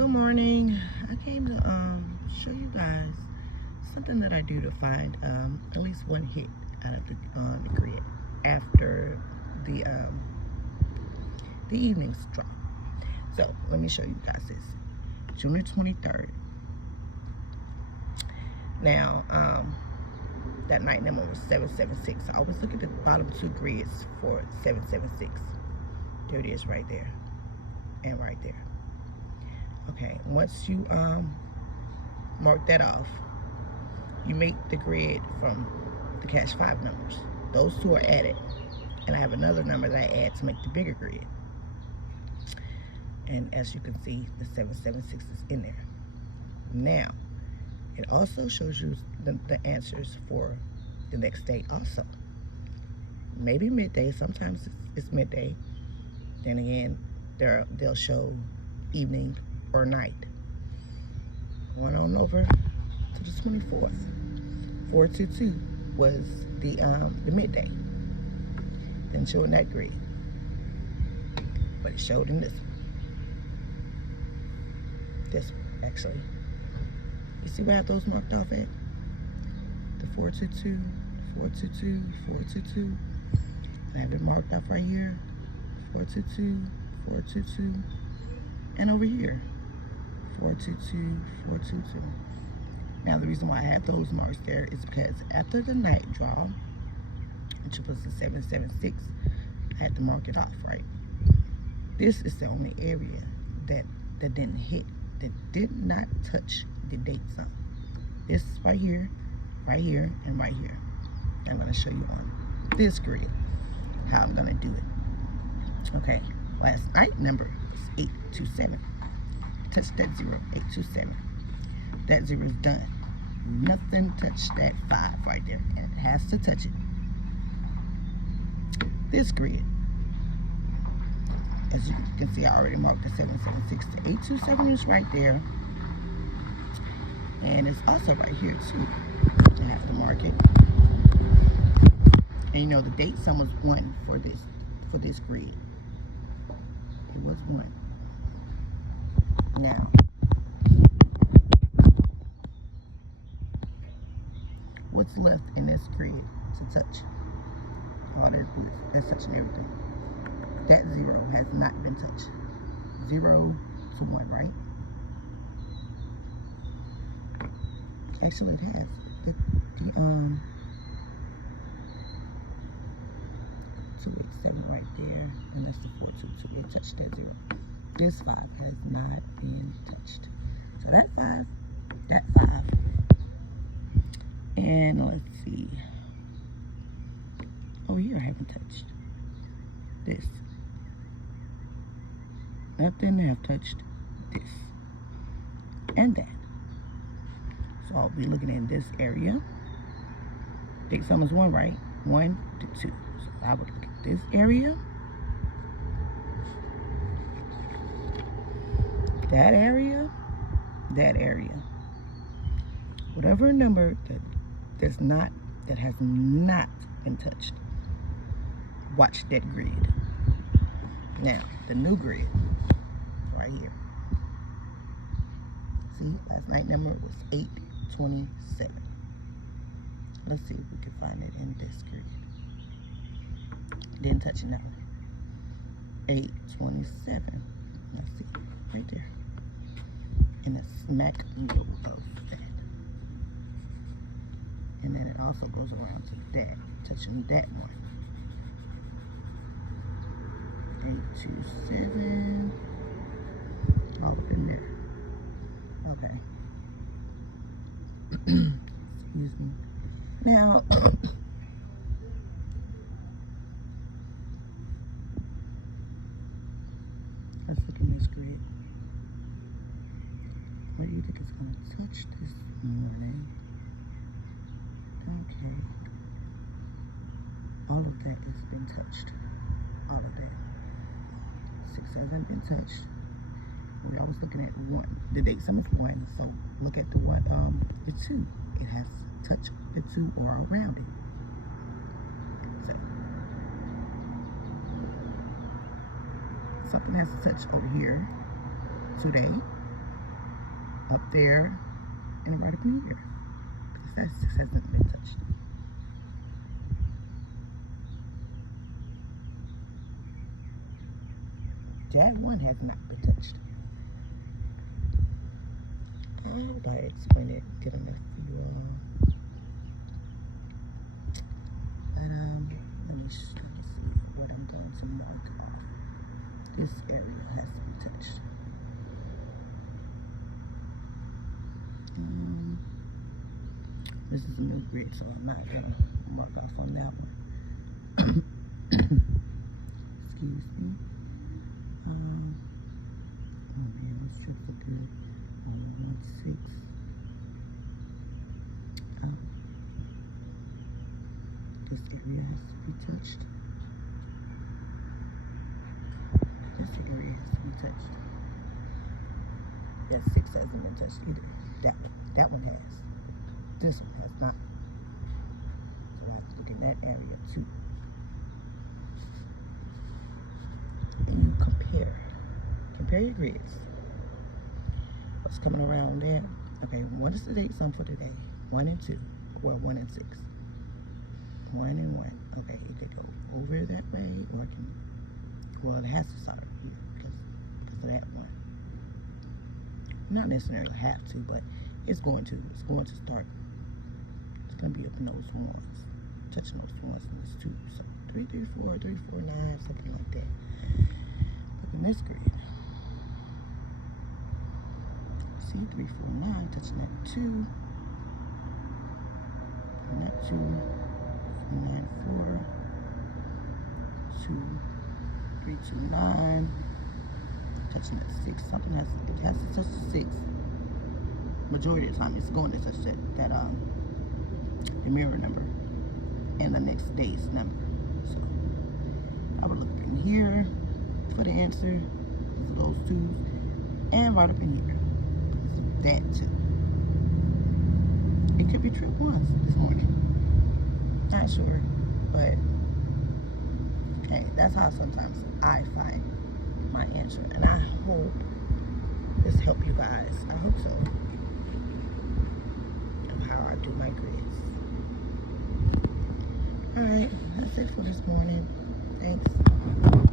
Good morning. I came to show you guys something that I do to find at least one hit out of the grid after the evening's drop. So let me show you guys this. June the 23rd. Now that night number was 776. I always look at the bottom two grids for 776. There it is right there and right there. Okay, once you mark that off, you make the grid from the Cash 5 numbers. Those two are added, and I have another number that I add to make the bigger grid. And as you can see, the 776 is in there. Now, it also shows you the answers for the next day also. Maybe midday, sometimes it's midday. Then again, they'll show evening or night. Going on over to the 24th. 422 was the midday. Didn't show in that grid, but it showed in this one. This one, actually. You see where I have those marked off at? The 422, 422, 422. I have it marked off right here. 422, 422. And over here, 422, 422. Now the reason why I have those marks there is because after the night draw, which was the 776, I had to mark it off, right? This is the only area that didn't hit, that did not touch the date sum. This right here, and right here. I'm gonna show you on this grid how I'm gonna do it. Okay, last night number was 827. Touch that 0, 827. That 0 is done. Nothing touched that 5 right there, and it has to touch it. This grid, as you can see, I already marked the 776. The 827 is right there, and it's also right here too. I have to mark it. And you know the date sum was 1 for this grid. It was 1. Now, what's left in this grid to touch? All that's touching everything. That 0 has not been touched. 0 to 1, right? Actually, it has. The 287 right there, and that's the 422. It touched that 0. This 5 has not been touched. So that 5, and let's see. Over here, I haven't touched this. Nothing have touched this and that. So I'll be looking in this area. Date sum is 1, right? 1 to 2. So I would look at this area, that area, that area. Whatever number that has not been touched. Watch that grid. Now, the new grid, right here. See, last night number was 827. Let's see if we can find it in this grid. Didn't touch it now. 827. Let's see, right there. In the smack middle of that. And then it also goes around to that, touching that one. 827. All up in there. Okay. Excuse me. Now, let's look in this grid. Where do you think it's going to touch this morning? Okay. All of that has been touched. All of that. 6 hasn't been touched. We're always looking at 1. The date sum is 1, so look at the 2. It has touched the 2 or around it. So something has to touch over here today. up there, and right up in here. Because that 6 hasn't been touched. That 1 has not been touched. I hope I explained it good enough for you all. But let me see what I'm going to mark off. This area has to be touched. This is a new grid, so I'm not going to mark off on that one. Excuse me. Oh man, those strips are good. 1, 6. This area has to be touched. This area has to be touched. That 6 hasn't been touched either. That one has. This one has not. So I have to look in that area too. And you compare your grids. What's coming around there? Okay, 1 is the date sum for today. 1 and 2. Well, 1 and 6. 1 and 1. Okay, it could go over that way, or it can. Well, it has to start here because of that 1. Not necessarily have to, but it's going to. It's going to start. It's going to be up in those 1s, touching those 1s in this 2. So 3, 3, 4, 3, 4, 9, something like that. Look in this grid. See 3, 4, 9, touching that 2, and that 2, 9, 4, 2, 3, 2, 9, touching that 6. Something has to touch the 6. Majority of the time, it's going to touch that the mirror number and the next day's number. So I would look up in here for the answer for those 2s, and right up in here. That too. It could be trip 1s this morning. Not sure, but hey, that's how sometimes I find my answer, and I hope this helped you guys. I hope so. Of how I do my grids. All right, that's it for this morning. Thanks.